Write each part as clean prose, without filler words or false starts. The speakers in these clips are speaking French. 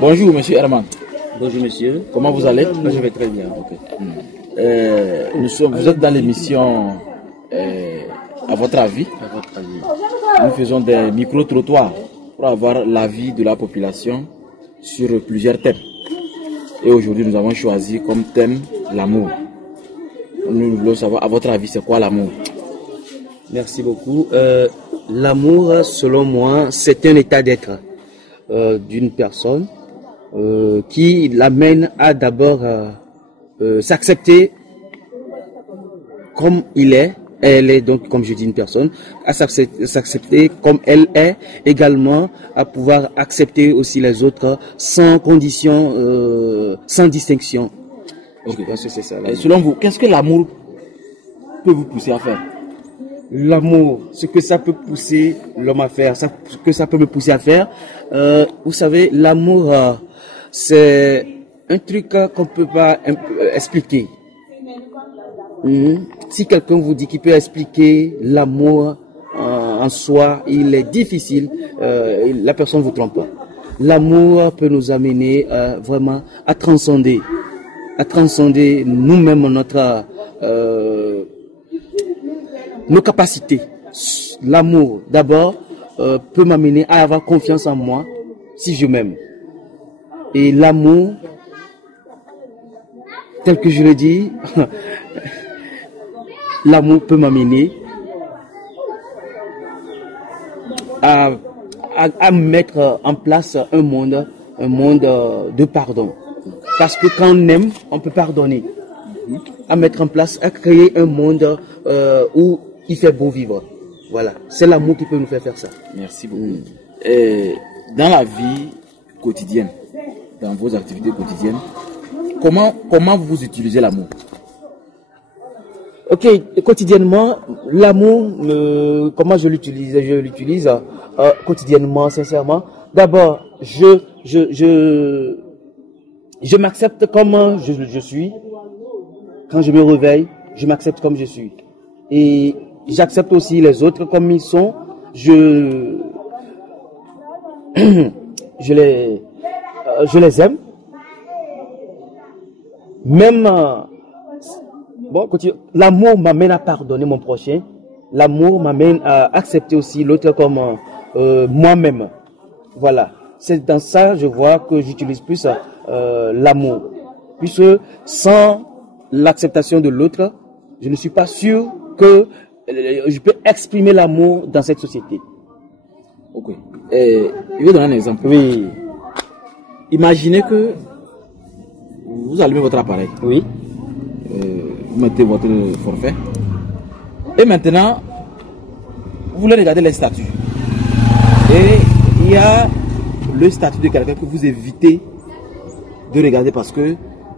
Bonjour Monsieur Herman. Bonjour monsieur. Comment vous allez? Je vais très bien. Okay. Vous êtes dans l'émission à votre avis. À votre avis. Nous faisons des micro-trottoirs pour avoir l'avis de la population sur plusieurs thèmes. Et aujourd'hui nous avons choisi comme thème l'amour. Nous voulons savoir, à votre avis, c'est quoi l'amour? Merci beaucoup. L'amour, selon moi, c'est un état d'être d'une personne qui l'amène à d'abord s'accepter comme il est. Elle est donc, comme je dis, une personne, à s'accepter comme elle est, également à pouvoir accepter aussi les autres sans condition, sans distinction. Okay. Je pense que c'est ça. Et selon vous, qu'est-ce que l'amour peut vous pousser à faire? L'amour, ce que ça peut pousser l'homme à faire, ce que ça peut me pousser à faire. Vous savez, l'amour, c'est un truc qu'on peut pas expliquer. Si quelqu'un vous dit qu'il peut expliquer l'amour en soi, il est difficile. La personne vous trompe pas. L'amour peut nous amener vraiment à transcender nous-mêmes nos capacités. L'amour, d'abord, peut m'amener à avoir confiance en moi si je m'aime. Et l'amour, tel que je le dis, l'amour peut m'amener à mettre en place un monde de pardon. Parce que quand on aime, on peut pardonner. À mettre en place, à créer un monde où il fait beau vivre. Voilà, c'est l'amour qui peut nous faire ça. Merci beaucoup. Et dans la vie quotidienne, dans vos activités quotidiennes, comment vous utilisez l'amour? Ok, quotidiennement, l'amour, comment je l'utilise quotidiennement, sincèrement. D'abord, je m'accepte comme je suis. Quand je me réveille, je m'accepte comme je suis. Et j'accepte aussi les autres comme ils sont. Je les aime. Même, l'amour m'amène à pardonner mon prochain. L'amour m'amène à accepter aussi l'autre comme moi-même. Voilà. C'est dans ça, je vois que j'utilise plus l'amour. Puisque sans l'acceptation de l'autre, je ne suis pas sûr que je peux exprimer l'amour dans cette société. Ok. Je vais donner un exemple. Oui. Imaginez que vous allumez votre appareil. Oui. Vous mettez votre forfait. Et maintenant, vous voulez regarder les statuts. Et il y a le statut de quelqu'un que vous évitez de regarder parce que,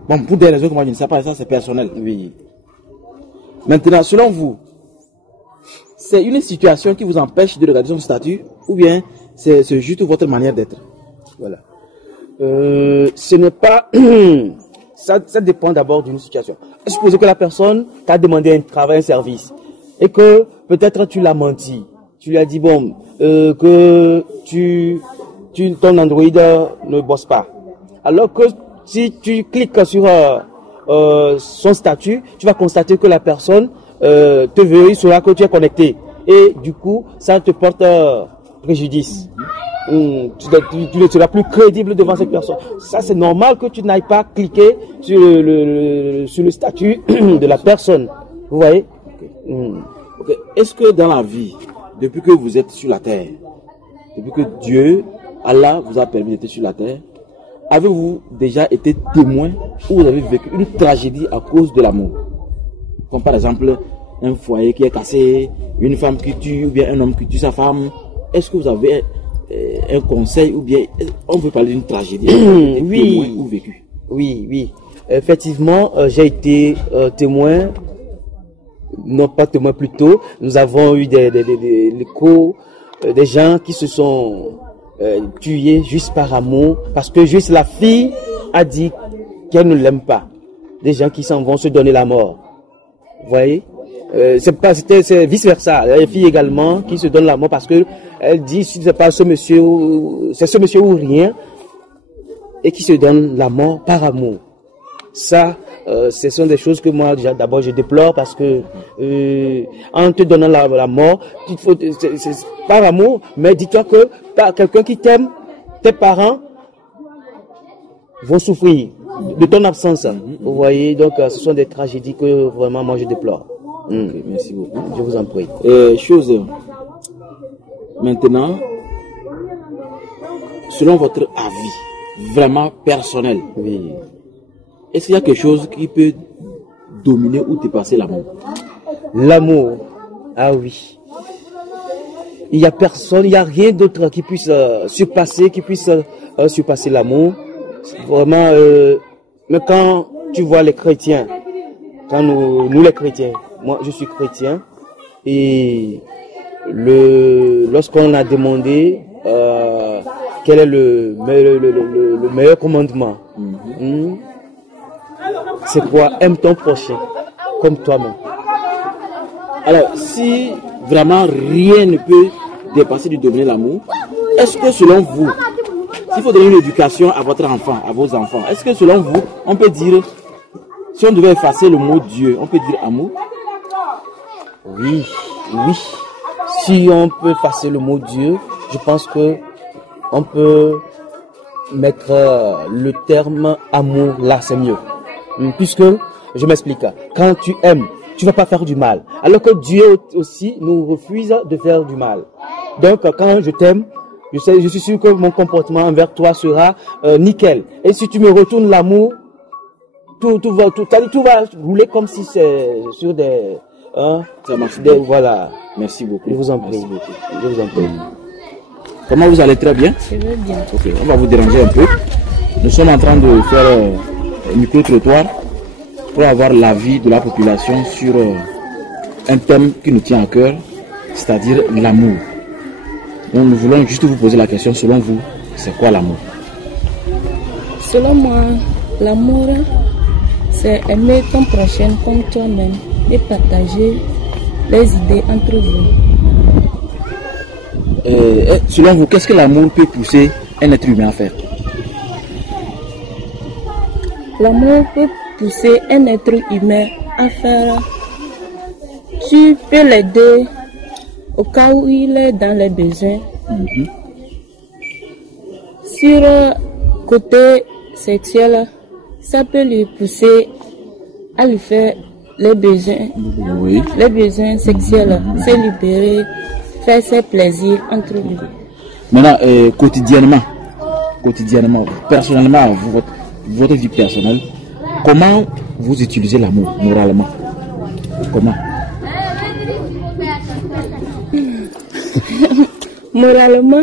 bon, pour des raisons que moi je ne sais pas, ça c'est personnel. Oui. Maintenant, selon vous, c'est une situation qui vous empêche de regarder son statut ou bien c'est juste votre manière d'être? Voilà. Ce n'est pas... ça dépend d'abord d'une situation. Supposez que la personne t'a demandé un travail, un service, et que peut-être tu l'as menti. Tu lui as dit, bon, que ton Android ne bosse pas. Alors que si tu cliques sur son statut, tu vas constater que la personne te vérifie sur que tu es connecté. Et du coup, ça te porte préjudice. Tu ne seras plus crédible devant cette personne. Ça, c'est normal que tu n'ailles pas cliquer sur le statut de la personne. Vous voyez? Okay. Est-ce que dans la vie, depuis que vous êtes sur la terre, depuis que Dieu, Allah vous a permis d'être sur la terre, avez-vous déjà été témoin ou vous avez vécu une tragédie à cause de l'amour? Comme par exemple un foyer qui est cassé, une femme qui tue ou bien un homme qui tue sa femme. Est-ce que vous avez un conseil ou bien on veut parler d'une tragédie? Oui. Témoin ou vécu? Oui, oui. Effectivement, j'ai été témoin, non pas témoin plutôt. Nous avons eu l'écho des gens qui se sont tués juste par amour, parce que juste la fille a dit qu'elle ne l'aime pas. Des gens qui s'en vont se donner la mort. Vous voyez? C'est vice versa. Les filles également qui se donnent la mort parce que elle dit si c'est pas ce monsieur, c'est ce monsieur ou rien, et qui se donnent la mort par amour. Ça, ce sont des choses que moi d'abord je déplore parce que en te donnant la mort, c'est par amour, mais dis-toi que quelqu'un qui t'aime, tes parents vont souffrir de ton absence. Vous voyez, donc ce sont des tragédies que vraiment moi je déplore. Okay, merci beaucoup. Je vous en prie. Chose maintenant, selon votre avis vraiment personnel, Oui. est-ce qu'il y a quelque chose qui peut dominer ou dépasser l'amour? L'amour, ah oui. Il n'y a personne, il n'y a rien d'autre qui puisse surpasser l'amour. Vraiment, mais quand tu vois les chrétiens, quand nous les chrétiens, moi je suis chrétien, et lorsqu'on a demandé quel est le meilleur commandement, c'est quoi? Aime ton prochain comme toi-même. Alors, si vraiment rien ne peut dépasser du dominer l'amour, est-ce que selon vous, s'il faut donner une éducation à votre enfant, à vos enfants, est-ce que selon vous, on peut dire, si on devait effacer le mot Dieu, on peut dire amour? Oui, oui. Si on peut effacer le mot Dieu, je pense que on peut mettre le terme amour là, c'est mieux. Puisque, je m'explique, quand tu aimes, tu ne vas pas faire du mal. Alors que Dieu aussi nous refuse de faire du mal. Donc, quand je t'aime, je suis sûr que mon comportement envers toi sera nickel. Et si tu me retournes l'amour, tout va rouler comme si c'est sur des... Ça marche. Voilà. Merci beaucoup. Je vous en prie. Je vous en prie. Comment vous allez? Très bien? Je vais bien. Ok, on va vous déranger un peu. Nous sommes en train de faire un micro-trottoir pour avoir l'avis de la population sur un thème qui nous tient à cœur, c'est-à-dire l'amour. Donc nous voulons juste vous poser la question, selon vous, c'est quoi l'amour? Selon moi, l'amour, c'est aimer ton prochain comme toi-même et partager les idées entre vous. Selon vous, qu'est-ce que l'amour peut pousser un être humain à faire? L'amour peut pousser un être humain à faire. Tu peux l'aider au cas où il est dans les besoins. Sur côté sexuel, ça peut lui pousser à lui faire les besoins, les besoins sexuels, se libérer, faire ses plaisirs entre lui. Maintenant, quotidiennement, personnellement, votre vie personnelle, comment vous utilisez l'amour moralement? Comment? Moralement,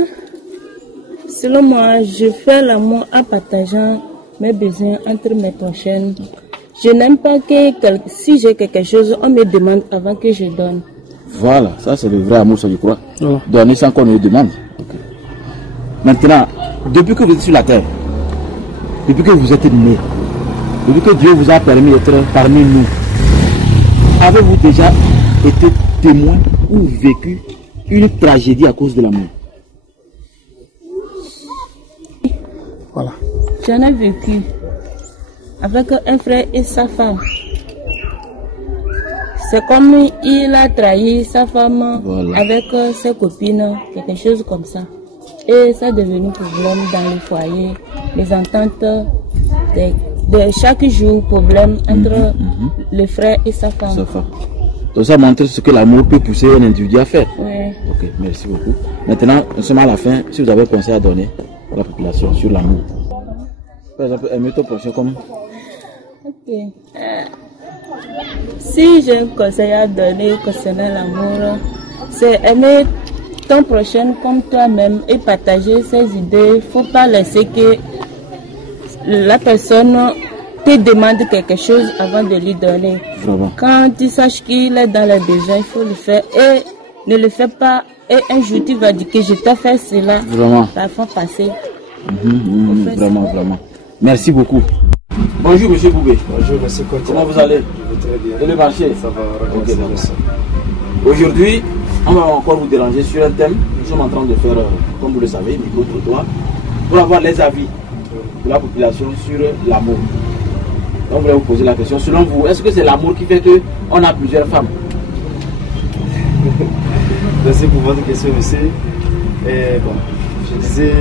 selon moi, je fais l'amour en partageant mes besoins entre mes prochaines. Je n'aime pas que si j'ai quelque chose, on me demande avant que je donne. Voilà, ça c'est le vrai amour, ça je crois. Oh. Donner sans qu'on nous demande. Okay. Maintenant, depuis que vous êtes sur la terre, depuis que vous êtes né, depuis que Dieu vous a permis d'être parmi nous, avez-vous déjà été témoin ou vécu une tragédie à cause de l'amour? Voilà. J'en ai vécu avec un frère et sa femme. C'est comme il a trahi sa femme, voilà, avec ses copines, quelque chose comme ça. Et ça est devenu problème dans le foyer, les ententes de chaque jour, problème entre le frère et sa femme. Donc ça montre ce que l'amour peut pousser un individu à faire. Oui. Ok, merci beaucoup. Maintenant, nous sommes à la fin. Si vous avez un conseil à donner à la population sur l'amour. Par exemple, aimer ton prochain comme... Ok. Si j'ai un conseil à donner concernant l'amour, c'est aimer ton prochain comme toi-même et partager ses idées. Il ne faut pas laisser que la personne te demande quelque chose avant de lui donner. Vraiment. Quand tu saches qu'il est dans les besoins, il faut le faire et ne le fais pas. Et un jour, tu vas dire que je t'ai fait cela. Vraiment. Ça va passer. Vraiment, vraiment. Merci beaucoup. Bonjour, monsieur Boubé. Bonjour, monsieur Côté. Comment vous allez? Très bien. Et le marché? Ça va, okay, aujourd'hui, on va encore vous déranger sur un thème. Nous sommes en train de faire, comme vous le savez, micro-trottoir, pour avoir les avis de la population sur l'amour. Donc, on voulait vous poser la question. Selon vous, est-ce que c'est l'amour qui fait qu'on a plusieurs femmes? Merci pour votre question, monsieur. Et bon, je disais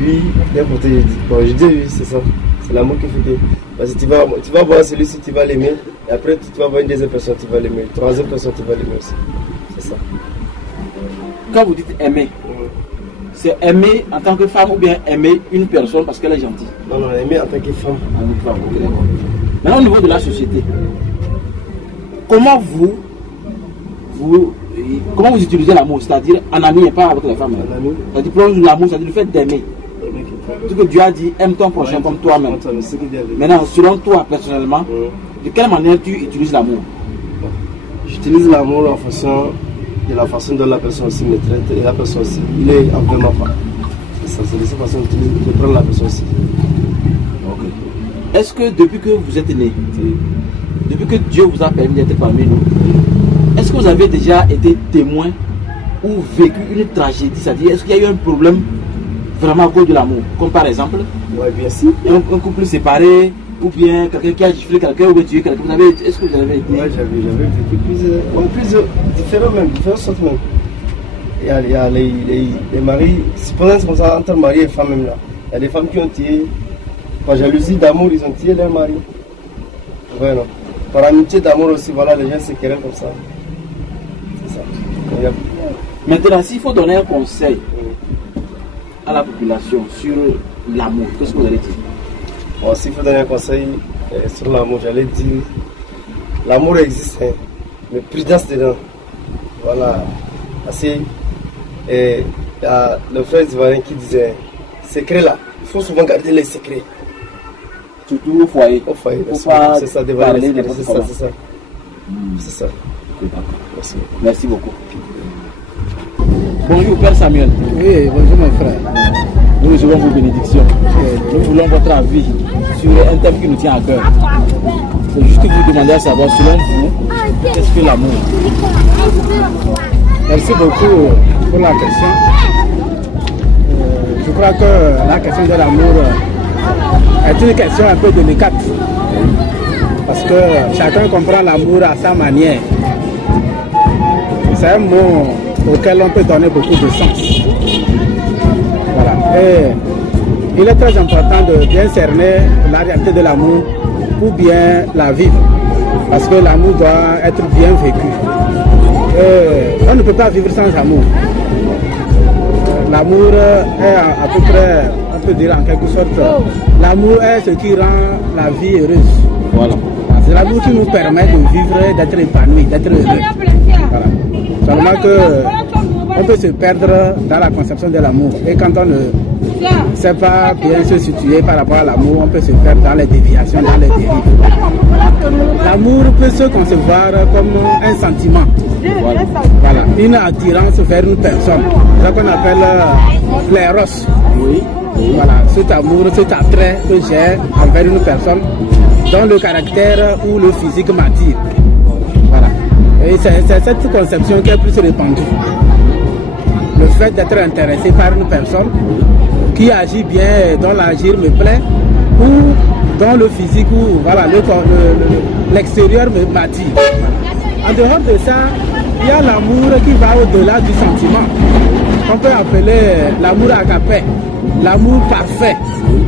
oui, d'un côté, je dis oui, c'est ça. C'est l'amour qui fait que. Parce que tu vas voir celui-ci, tu vas l'aimer. Et après, tu vas voir une deuxième personne, tu vas l'aimer. Une troisième personne, tu vas l'aimer aussi. C'est ça. Quand vous dites aimer, c'est aimer en tant que femme ou bien aimer une personne parce qu'elle est gentille? Non, non, aimer en tant que femme. Maintenant, au niveau de la société, comment vous utilisez l'amour? C'est-à-dire en ami et pas avec les femmes. C'est-à-dire prendre l'amour, c'est-à-dire le fait d'aimer. Ce que Dieu a dit, aime ton prochain comme toi-même. Maintenant, selon toi, personnellement, de quelle manière tu utilises l'amour? J'utilise l'amour en fonction de la façon dont la personne aussi me traite et la personne aussi. Il est vraiment pas. C'est ça, c'est de cette façon que je prends la personne aussi. Okay. Est-ce que depuis que vous êtes né, depuis que Dieu vous a permis d'être parmi nous, est-ce que vous avez déjà été témoin ou vécu une tragédie? C'est-à-dire, est-ce qu'il y a eu un problème vraiment à cause de l'amour? Comme par exemple, oui, bien sûr. Un couple séparé, ou bien quelqu'un qui a giflé quelqu'un ou tué quelqu'un. Est-ce que vous avez été? Oui, j'avais vécu plusieurs différentes sortes même. Il y a les maris, c'est comme ça entre mari et femme même là. Il y a des femmes qui ont tué, par jalousie d'amour, ils ont tué leur mari. Ouais, non. Par amitié d'amour aussi, voilà, les gens se querellent comme ça. C'est ça. Maintenant, s'il faut donner un conseil à la population sur l'amour, qu'est-ce que vous allez dire? Bon, s'il faut donner un conseil sur l'amour, j'allais dire l'amour existe, hein, mais prudence dedans. Voilà. Parce que le frère ivoirien qui disait secret là, il faut souvent garder les secrets. Surtout au foyer. Au foyer, c'est ça, dévoiler les secrets. C'est ça. C'est ça. Merci. Merci beaucoup. Bonjour Père Samuel. Oui, bonjour mon frère. Nous recevons vos bénédictions. Nous voulons votre avis sur un thème qui nous tient à cœur. C'est juste vous demander à savoir, selon vous, qu'est-ce que l'amour? Merci beaucoup pour la question. Je crois que la question de l'amour est une question un peu délicate. Parce que chacun comprend l'amour à sa manière. C'est un mot auquel on peut donner beaucoup de sens. Voilà. Et il est très important de bien cerner la réalité de l'amour pour bien la vivre. Parce que l'amour doit être bien vécu. Et on ne peut pas vivre sans amour. L'amour est à peu près, on peut dire en quelque sorte, l'amour est ce qui rend la vie heureuse. Voilà. C'est l'amour qui nous permet de vivre, d'être épanoui, d'être heureux. Voilà. Seulement que on peut se perdre dans la conception de l'amour. Et quand on ne sait pas bien se situer par rapport à l'amour, on peut se perdre dans les déviations, dans les dérives. L'amour peut se concevoir comme un sentiment. Voilà. Une attirance vers une personne. C'est ce qu'on appelle l'éros. Oui. Voilà. Cet amour, cet attrait que j'ai envers une personne dont le caractère ou le physique m'attire. Voilà. Et c'est cette conception qui est plus répandue. Le fait d'être intéressé par une personne qui agit bien, dont l'agir me plaît, ou dont le physique ou voilà, l'extérieur m'attire. En dehors de ça, il y a l'amour qui va au-delà du sentiment. On peut appeler l'amour agapé, l'amour parfait,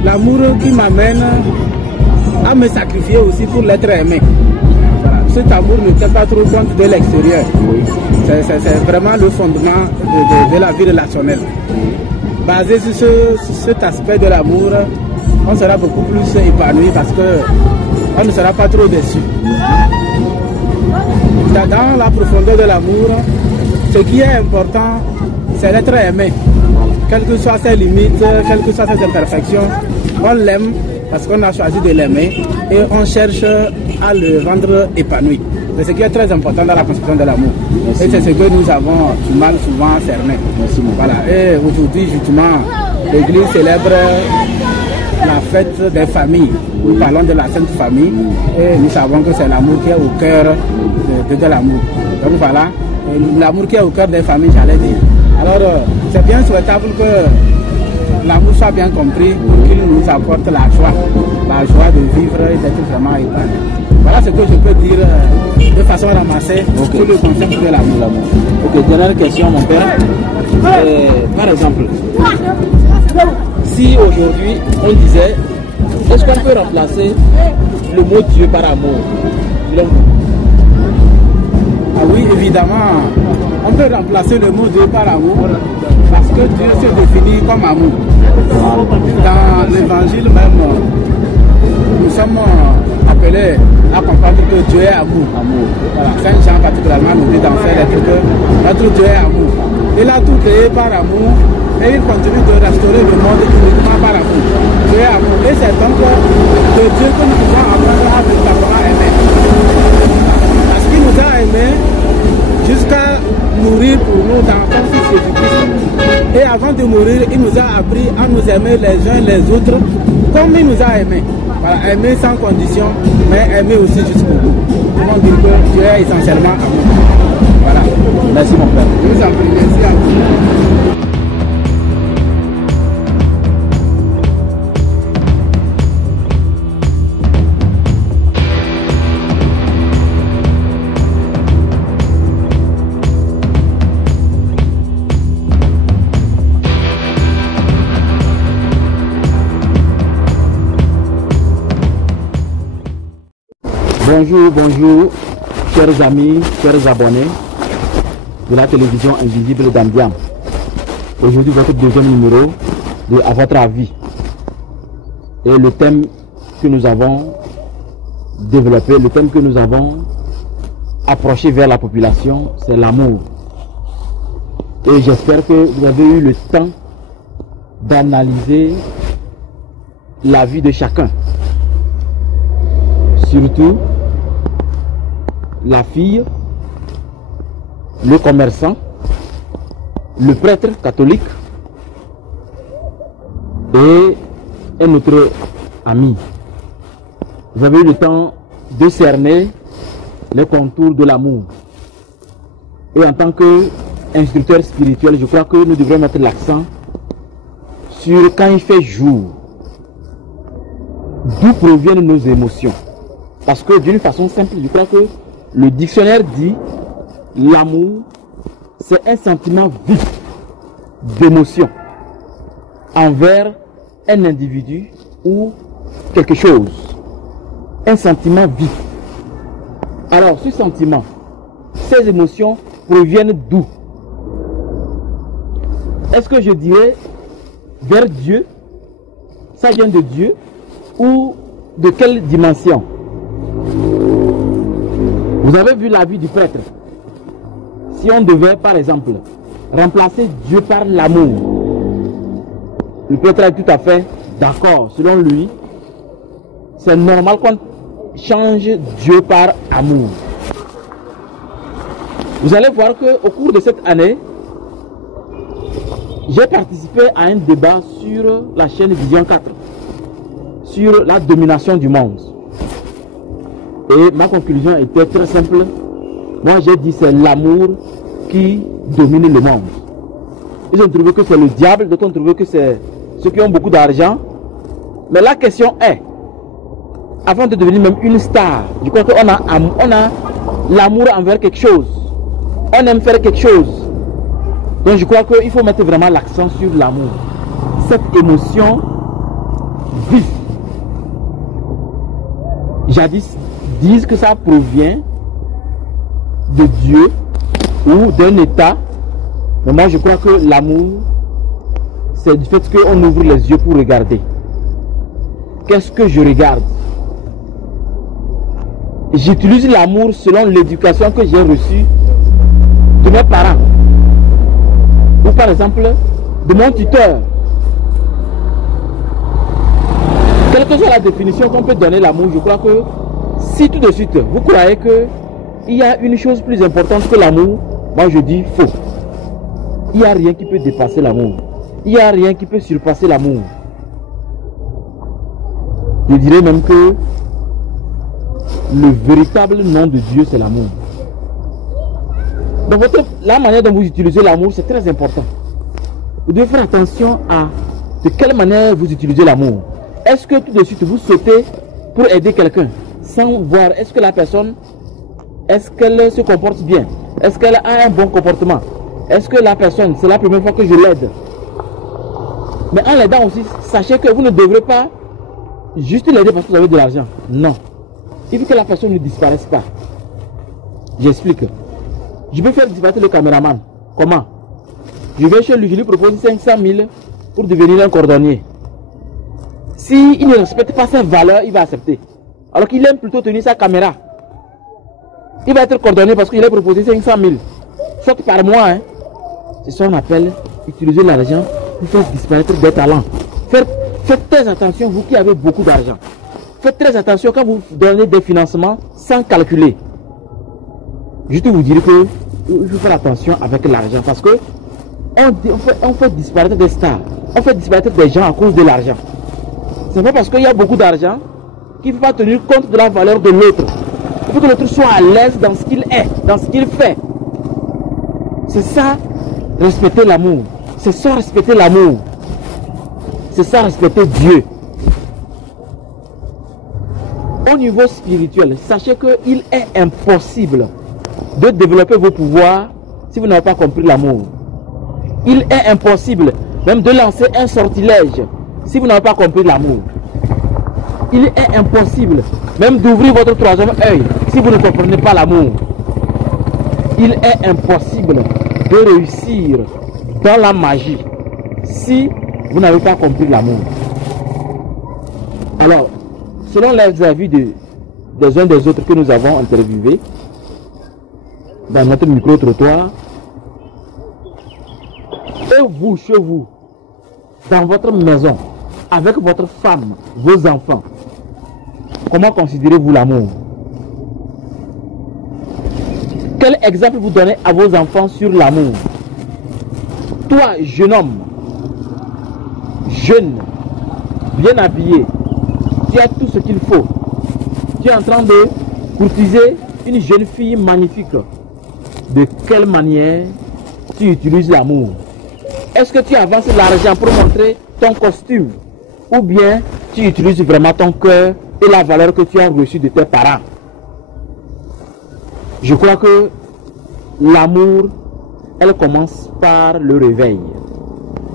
l'amour qui m'amène à me sacrifier aussi pour l'être aimé. Voilà. cet amour ne tient pas trop compte de l'extérieur. C'est vraiment le fondement de la vie relationnelle. Basé sur cet aspect de l'amour, on sera beaucoup plus épanoui parce qu'on ne sera pas trop déçu. Dans la profondeur de l'amour, ce qui est important, c'est d'être aimé. Quelles que soient ses limites, quelles que soient ses imperfections, on l'aime parce qu'on a choisi de l'aimer et on cherche à le rendre épanoui. C'est ce qui est très important dans la construction de l'amour. Et c'est ce que nous avons mal souvent cerné. Voilà. Et aujourd'hui, justement, l'Église célèbre la fête des familles. Nous parlons de la Sainte Famille et nous savons que c'est l'amour qui est au cœur de l'amour. Donc voilà, l'amour qui est au cœur des familles, j'allais dire. Alors, c'est bien souhaitable que l'amour soit bien compris pour qu'il nous apporte la joie de vivre et d'être vraiment épanoui. Voilà ce que je peux dire de façon ramassée sur le concept de l'amour. Ok, dernière question, mon père. Par exemple, si aujourd'hui on disait, est-ce qu'on peut remplacer le mot Dieu par amour? Ah oui, évidemment, on peut remplacer le mot Dieu par amour parce que Dieu se définit comme amour. Dans l'évangile même, nous sommes appelés à comprendre que Dieu est amour. Voilà. Saint Jean particulièrement nous dit dans ses lettres que notre Dieu est amour. Il a tout créé par amour et il continue de restaurer le monde uniquement par amour. Dieu est amour. Et c'est donc de Dieu que nous pouvons apprendre à véritablement aimer. Parce qu'il nous a aimés jusqu'à mourir pour nous dans son Fils Jésus-Christ. Et avant de mourir, il nous a appris à nous aimer les uns les autres comme il nous a aimés. Voilà, aimer sans condition, mais aimer aussi jusqu'au bout. Comment dire que Dieu est essentiellement amour. Voilà. Merci mon père. Je vous en prie, merci à vous. Bonjour, bonjour, chers amis, chers abonnés de la télévision invisible d'Ambiam. Aujourd'hui, votre deuxième numéro de À votre avis. Et le thème que nous avons développé, le thème que nous avons approché vers la population, c'est l'amour. Et j'espère que vous avez eu le temps d'analyser la vie de chacun. Surtout la fille, le commerçant, le prêtre catholique et un autre ami. Vous avez eu le temps de cerner les contours de l'amour. Et en tant qu'instructeur spirituel, je crois que nous devrions mettre l'accent sur quand il fait jour, d'où proviennent nos émotions. Parce que d'une façon simple, je crois que le dictionnaire dit l'amour, c'est un sentiment vif d'émotion envers un individu ou quelque chose. Un sentiment vif. Alors, ce sentiment, ces émotions proviennent d'où? Est-ce que je dirais vers Dieu? Ça vient de Dieu? Ou de quelle dimension? Vous avez vu la vie du prêtre. Si on devait, par exemple, remplacer Dieu par l'amour, le prêtre est tout à fait d'accord. Selon lui, c'est normal qu'on change Dieu par amour. Vous allez voir qu'au cours de cette année, j'ai participé à un débat sur la chaîne Vision 4, sur la domination du monde. Et ma conclusion était très simple. Moi j'ai dit c'est l'amour qui domine le monde. Ils ont trouvé que c'est le diable, d'autres ont trouvé que c'est ceux qui ont beaucoup d'argent. Mais la question est, avant de devenir même une star, je crois qu'on a l'amour envers quelque chose. On aime faire quelque chose. Donc je crois qu'il faut mettre vraiment l'accent sur l'amour. Cette émotion vive. Jadis disent que ça provient de Dieu ou d'un état. Mais moi je crois que l'amour, c'est du fait qu'on ouvre les yeux pour regarder. Qu'est-ce que je regarde? J'utilise l'amour selon l'éducation que j'ai reçue de mes parents. Ou par exemple, de mon tuteur. Quelle que soit la définition qu'on peut donner l'amour, je crois que si tout de suite vous croyez qu'il y a une chose plus importante que l'amour, moi je dis faux. Il n'y a rien qui peut dépasser l'amour. Il n'y a rien qui peut surpasser l'amour. Je dirais même que le véritable nom de Dieu, c'est l'amour. Donc la manière dont vous utilisez l'amour, c'est très important. Vous devez faire attention à de quelle manière vous utilisez l'amour. Est-ce que tout de suite vous sautez pour aider quelqu'un sans voir est-ce que la personne, est-ce qu'elle se comporte bien? Est-ce qu'elle a un bon comportement? Est-ce que la personne, c'est la première fois que je l'aide? Mais en l'aidant aussi, sachez que vous ne devrez pas juste l'aider parce que vous avez de l'argent. Non. Il faut que la personne ne disparaisse pas. J'explique. Je peux faire disparaître le caméraman. Comment? Je vais chez lui, je lui propose 500 000 pour devenir un cordonnier. S'il ne respecte pas ses valeurs, il va accepter. Alors qu'il aime plutôt tenir sa caméra. Il va être cordonnier parce qu'il a proposé 500 000. Soit par mois. Hein. C'est ça qu'on appelle utiliser l'argent pour faire disparaître des talents. Faites très attention, vous qui avez beaucoup d'argent. Faites très attention quand vous donnez des financements sans calculer. Juste vous dire que il faut faire attention avec l'argent parce que on fait disparaître des stars. On fait disparaître des gens à cause de l'argent. C'est pas parce qu'il y a beaucoup d'argent qu'il ne faut pas tenir compte de la valeur de l'autre. Il faut que l'autre soit à l'aise dans ce qu'il est, dans ce qu'il fait. C'est ça, respecter l'amour. C'est ça, respecter l'amour. C'est ça, respecter Dieu. Au niveau spirituel, sachez qu'il est impossible de développer vos pouvoirs si vous n'avez pas compris l'amour. Il est impossible même de lancer un sortilège si vous n'avez pas compris l'amour. Il est impossible même d'ouvrir votre troisième œil si vous ne comprenez pas l'amour. Il est impossible de réussir dans la magie si vous n'avez pas compris l'amour. Alors, selon les avis des uns des autres que nous avons interviewés dans notre micro-trottoir, et vous, chez vous, dans votre maison, avec votre femme, vos enfants, comment considérez-vous l'amour? Quel exemple vous donnez à vos enfants sur l'amour? Toi, jeune homme, jeune, bien habillé, tu as tout ce qu'il faut. Tu es en train de courtiser une jeune fille magnifique. De quelle manière tu utilises l'amour? Est-ce que tu avances l'argent pour montrer ton costume? Ou bien tu utilises vraiment ton cœur et la valeur que tu as reçue de tes parents? Je crois que l'amour, elle commence par le réveil.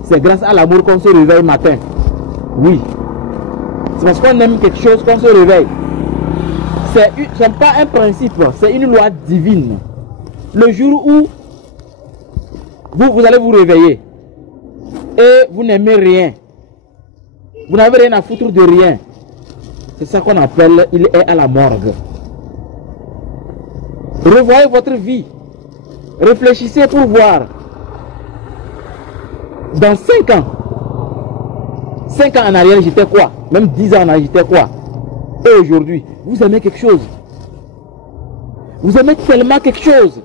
C'est grâce à l'amour qu'on se réveille matin. Oui. C'est parce qu'on aime quelque chose qu'on se réveille. Ce n'est pas un principe, c'est une loi divine. Le jour où vous allez vous réveiller et vous n'aimez rien, vous n'avez rien à foutre de rien, c'est ça qu'on appelle il est à la morgue. Revoyez votre vie. Réfléchissez pour voir. Dans 5 ans, 5 ans en arrière, j'étais quoi? Même 10 ans en arrière, j'étais quoi? Et aujourd'hui, vous aimez quelque chose. Vous aimez tellement quelque chose.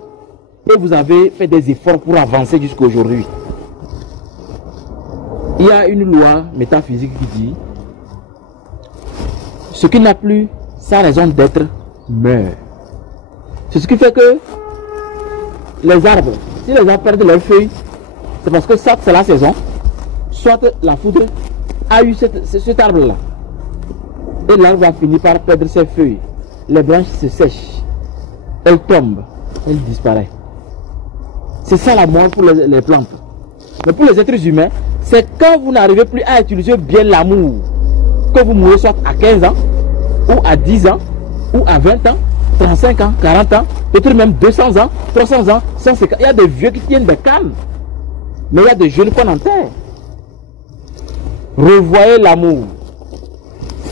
Et vous avez fait des efforts pour avancer jusqu'à aujourd'hui. Il y a une loi métaphysique qui dit ce qui n'a plus sa raison d'être meurt. C'est ce qui fait que les arbres, si les arbres perdent leurs feuilles, c'est parce que ça, c'est la saison. Soit la foudre a eu cet arbre-là. Et l'arbre va finir par perdre ses feuilles. Les branches se sèchent. Elles tombent. Elles disparaissent. C'est ça la mort pour les plantes. Mais pour les êtres humains, c'est quand vous n'arrivez plus à utiliser bien l'amour que vous mourrez soit à 15 ans, ou à 10 ans, ou à 20 ans, 35 ans, 40 ans, peut-être même 200 ans, 300 ans, 150. Il y a des vieux qui tiennent des cannes. Mais il y a des jeunes qu'on enterre. Revoyez l'amour.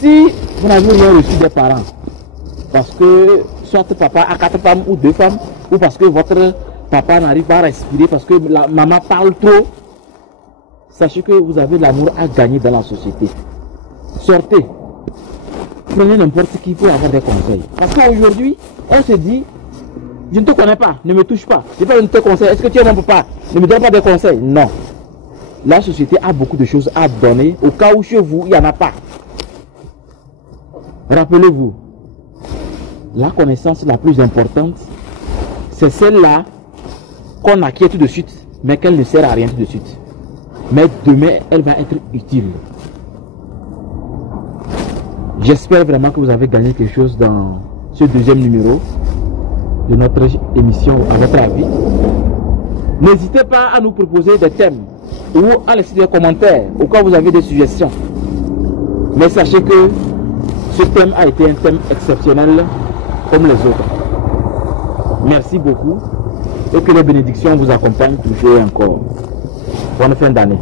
Si vous n'avez rien reçu des parents, parce que soit papa a 4 femmes ou 2 femmes, ou parce que votre papa n'arrive pas à respirer, parce que la maman parle trop, sachez que vous avez l'amour à gagner dans la société. Sortez. Prenez n'importe qui pour avoir des conseils. Parce qu'aujourd'hui, on se dit, je ne te connais pas, ne me touche pas. Je ne te conseille. Est-ce que tu es mon papa? Ne me donne pas des conseils. Non. La société a beaucoup de choses à donner au cas où chez vous, il n'y en a pas. Rappelez-vous, la connaissance la plus importante, c'est celle-là qu'on acquiert tout de suite, mais qu'elle ne sert à rien tout de suite. Mais demain, elle va être utile. J'espère vraiment que vous avez gagné quelque chose dans ce deuxième numéro de notre émission à votre avis. N'hésitez pas à nous proposer des thèmes ou à laisser des commentaires au cas où vous avez des suggestions. Mais sachez que ce thème a été un thème exceptionnel comme les autres. Merci beaucoup et que les bénédictions vous accompagnent toujours et encore. Bonne fin d'année.